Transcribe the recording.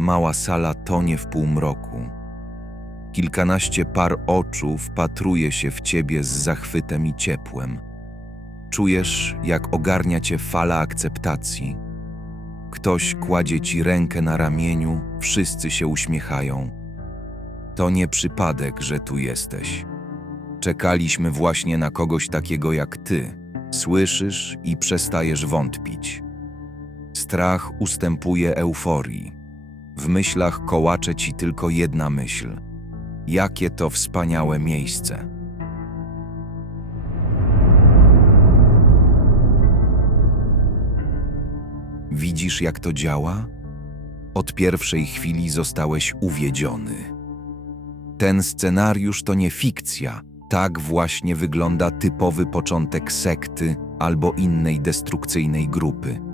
mała sala tonie w półmroku. Kilkanaście par oczu wpatruje się w ciebie z zachwytem i ciepłem. Czujesz, jak ogarnia cię fala akceptacji. Ktoś kładzie ci rękę na ramieniu, wszyscy się uśmiechają. To nie przypadek, że tu jesteś. Czekaliśmy właśnie na kogoś takiego jak ty. Słyszysz i przestajesz wątpić. Strach ustępuje euforii. W myślach kołacze ci tylko jedna myśl. Jakie to wspaniałe miejsce. Widzisz, jak to działa? Od pierwszej chwili zostałeś uwiedziony. Ten scenariusz to nie fikcja. Tak właśnie wygląda typowy początek sekty albo innej destrukcyjnej grupy.